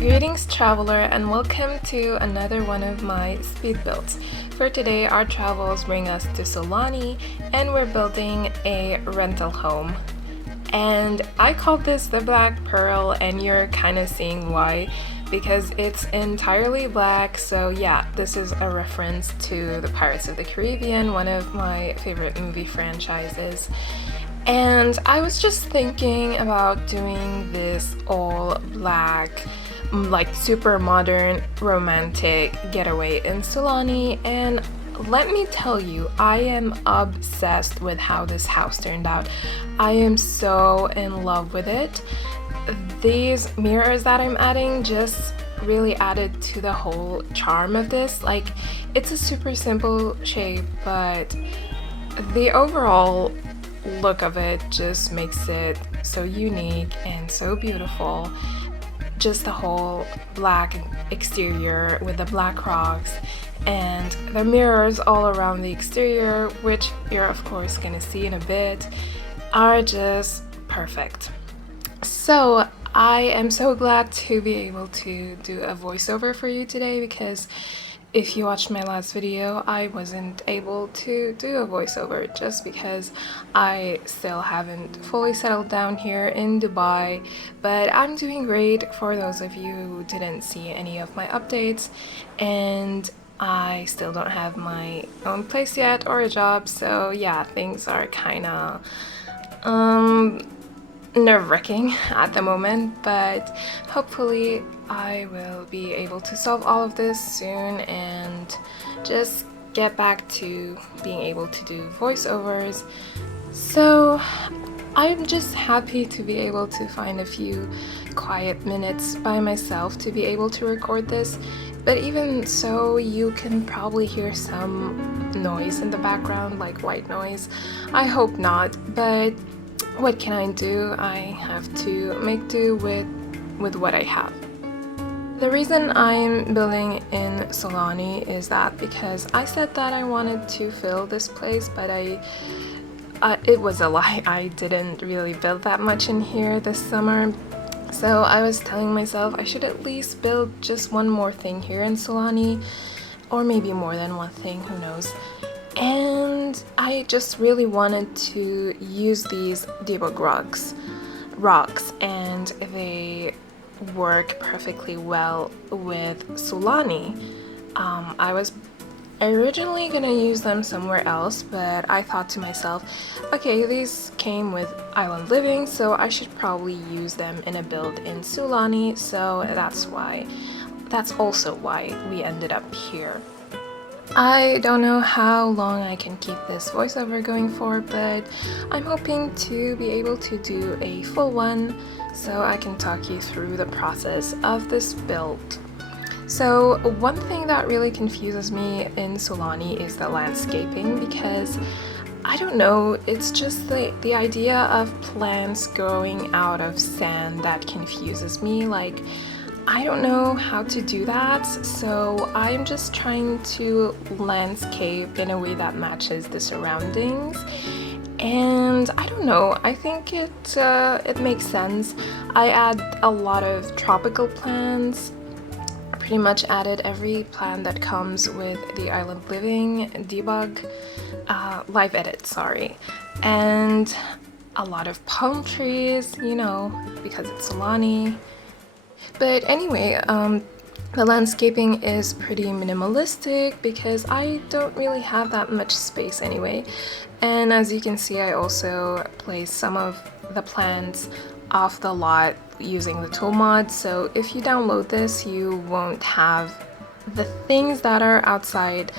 Greetings traveler and welcome to another one of my speed builds. For today our travels bring us to Sulani and we're building a rental home. And I called this the Black Pearl and you're kind of seeing why, because it's entirely black. So yeah, this is a reference to the Pirates of the Caribbean, one of my favorite movie franchises. And I was just thinking about doing this all black, like super modern romantic getaway in Sulani, and let me tell you, I am obsessed with how this house turned out. I am so in love with it. These mirrors that I'm adding just really added to the whole charm of this. Like, it's a super simple shape, but the overall look of it just makes it so unique and so beautiful. Just the whole black exterior with the black rocks and the mirrors all around the exterior, which you're of course gonna see in a bit, are just perfect. So I am so glad to be able to do a voiceover for you today, because if you watched my last video, I wasn't able to do a voiceover just because I still haven't fully settled down here in Dubai, but I'm doing great for those of you who didn't see any of my updates, and I still don't have my own place yet or a job, so yeah, things are kinda nerve-wracking at the moment, but hopefully I will be able to solve all of this soon and just get back to being able to do voiceovers. So I'm just happy to be able to find a few quiet minutes by myself to be able to record this, but even so, you can probably hear some noise in the background, like white noise. I hope not, but what can I do? I have to make do with what I have. The reason I'm building in Sulani is that because I said that I wanted to fill this place, but it was a lie. I didn't really build that much in here this summer. So I was telling myself I should at least build just one more thing here in Sulani, or maybe more than one thing, who knows. And I just really wanted to use these debug rocks, and they work perfectly well with Sulani. I was originally gonna use them somewhere else, but I thought to myself, okay, these came with Island Living, so I should probably use them in a build in Sulani, so that's also why we ended up here. I don't know how long I can keep this voiceover going for, but I'm hoping to be able to do a full one so I can talk you through the process of this build. So one thing that really confuses me in Sulani is the landscaping, because I don't know, it's just the idea of plants growing out of sand that confuses me. Like, I don't know how to do that, so I'm just trying to landscape in a way that matches the surroundings. And I don't know, I think it makes sense. I add a lot of tropical plants. Pretty much added every plant that comes with the Island Living debug live edit, sorry, and a lot of palm trees, you know, because it's Sulani. But anyway, the landscaping is pretty minimalistic because I don't really have that much space anyway. And as you can see, I also placed some of the plants off the lot using the tool mod. So if you download this, you won't have the things that are outside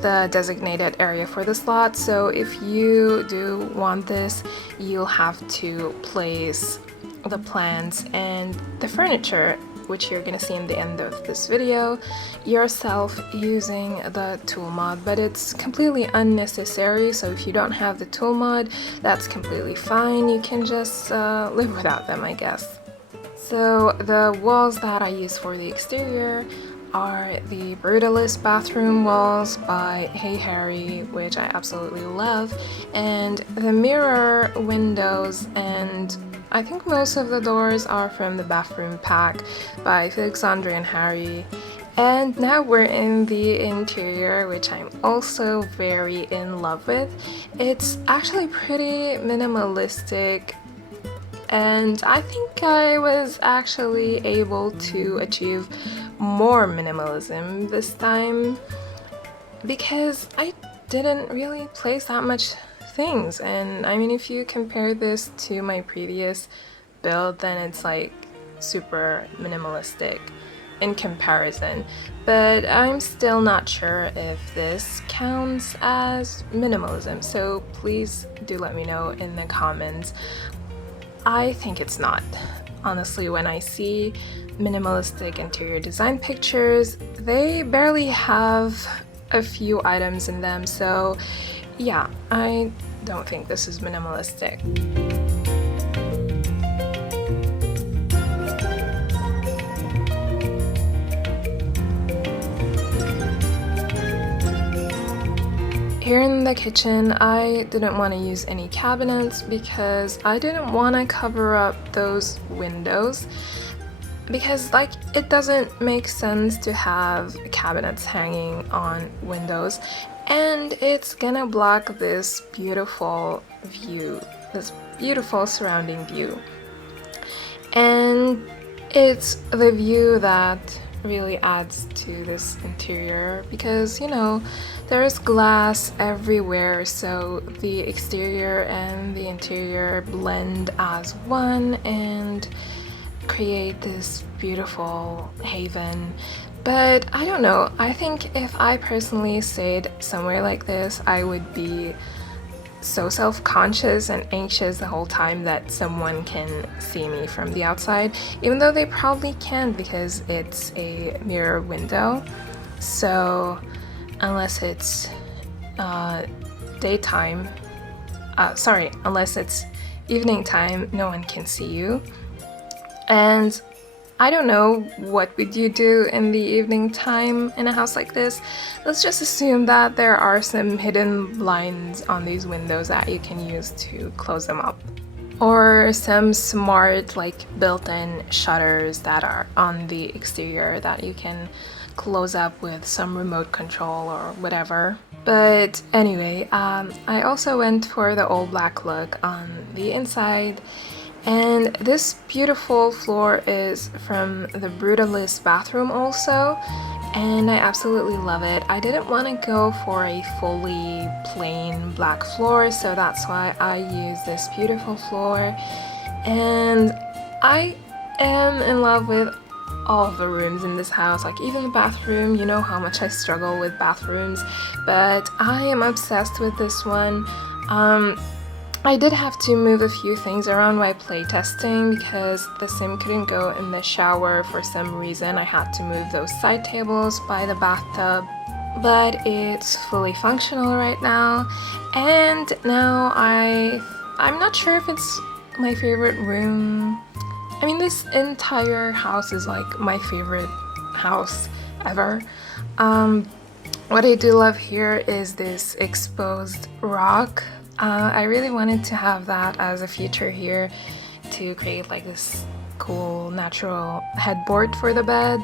the designated area for this lot. So if you do want this, you'll have to place the plants and the furniture, which you're gonna see in the end of this video, yourself using the tool mod, but it's completely unnecessary. So if you don't have the tool mod, that's completely fine. You can just live without them, I guess. So the walls that I use for the exterior are the Brutalist bathroom walls by Hey Harry, which I absolutely love, and the mirror windows and I think most of the doors are from the bathroom pack by Felix Andre and Harry. And now we're in the interior, which I'm also very in love with. It's actually pretty minimalistic, and I think I was actually able to achieve more minimalism this time because I didn't really place that much things. And I mean, if you compare this to my previous build, then it's like super minimalistic in comparison, but I'm still not sure if this counts as minimalism, so please do let me know in the comments. I think it's not. Honestly, when I see minimalistic interior design pictures, they barely have a few items in them, so yeah, I don't think this is minimalistic. Here in the kitchen, I didn't want to use any cabinets because I didn't want to cover up those windows, because like it doesn't make sense to have cabinets hanging on windows, and it's gonna block this beautiful view, this beautiful surrounding view. And it's the view that really adds to this interior because, you know, there's glass everywhere, so the exterior and the interior blend as one and create this beautiful haven. But I don't know, I think if I personally stayed somewhere like this, I would be so self-conscious and anxious the whole time that someone can see me from the outside, even though they probably can because it's a mirror window. So unless it's daytime, unless it's evening time, no one can see you. And I don't know, what would you do in the evening time in a house like this? Let's just assume that there are some hidden blinds on these windows that you can use to close them up. Or some smart, like, built-in shutters that are on the exterior that you can close up with some remote control or whatever. But anyway, I also went for the all black look on the inside. And this beautiful floor is from the Brutalist bathroom also, and I absolutely love it. I didn't want to go for a fully plain black floor, so that's why I used this beautiful floor. And I am in love with all of the rooms in this house, like even the bathroom. You know how much I struggle with bathrooms, but I am obsessed with this one. I did have to move a few things around while playtesting because the sim couldn't go in the shower for some reason. I had to move those side tables by the bathtub, but it's fully functional right now. And now I'm not sure if it's my favorite room. I mean, this entire house is like my favorite house ever. What I do love here is this exposed rock. I really wanted to have that as a feature here to create like this cool natural headboard for the bed,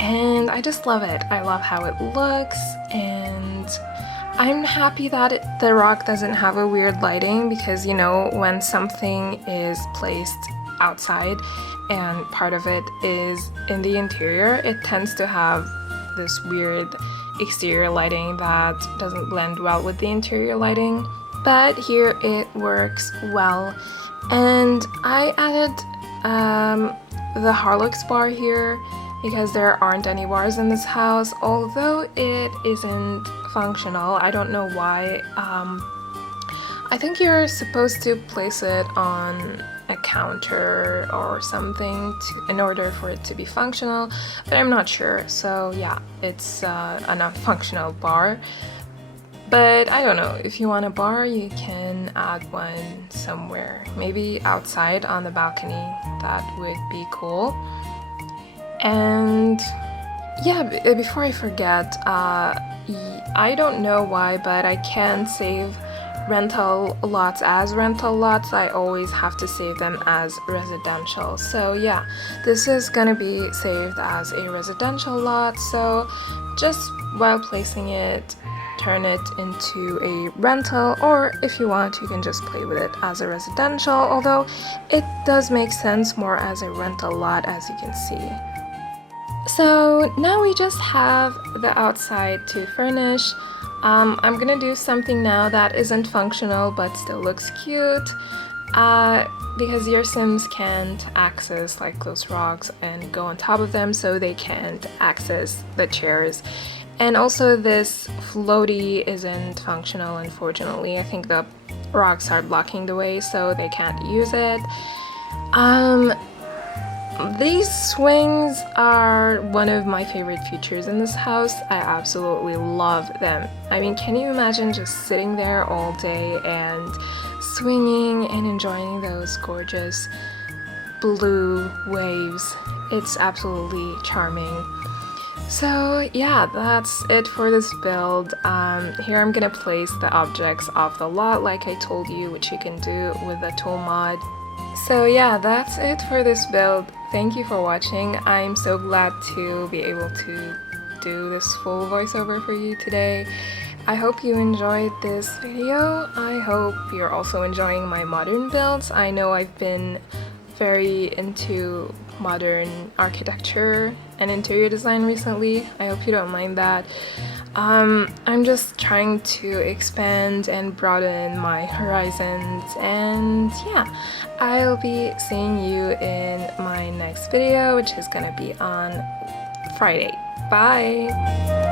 and I just love it. I love how it looks, and I'm happy that the rock doesn't have a weird lighting because, you know, when something is placed outside and part of it is in the interior, it tends to have this weird exterior lighting that doesn't blend well with the interior lighting. But here it works well. And I added the Harlux bar here because there aren't any bars in this house, although it isn't functional. I don't know why. I think you're supposed to place it on a counter or something in order for it to be functional, but I'm not sure. So yeah, it's a non-functional bar. But I don't know, if you want a bar, you can add one somewhere. Maybe outside on the balcony, that would be cool. And yeah, before I forget, I don't know why, but I can't save rental lots as rental lots, I always have to save them as residential. So yeah, this is gonna be saved as a residential lot, so just while placing it, turn it into a rental, or if you want, you can just play with it as a residential, although it does make sense more as a rental lot, as you can see. So now we just have the outside to furnish. I'm gonna do something now that isn't functional but still looks cute, because your Sims can't access like those rocks and go on top of them, so they can't access the chairs. And also this floaty isn't functional, unfortunately. I think the rocks are blocking the way, so they can't use it. These swings are one of my favorite features in this house. I absolutely love them. I mean, can you imagine just sitting there all day and swinging and enjoying those gorgeous blue waves? It's absolutely charming. So yeah, that's it for this build. Here I'm gonna place the objects off the lot like I told you, which you can do with the tool mod. So yeah, that's it for this build. Thank you for watching. I'm so glad to be able to do this full voiceover for you today. I hope you enjoyed this video. I hope you're also enjoying my modern builds. I know I've been very into modern architecture and interior design recently. I hope you don't mind that. I'm just trying to expand and broaden my horizons, and yeah, I'll be seeing you in my next video, which is gonna be on Friday. Bye!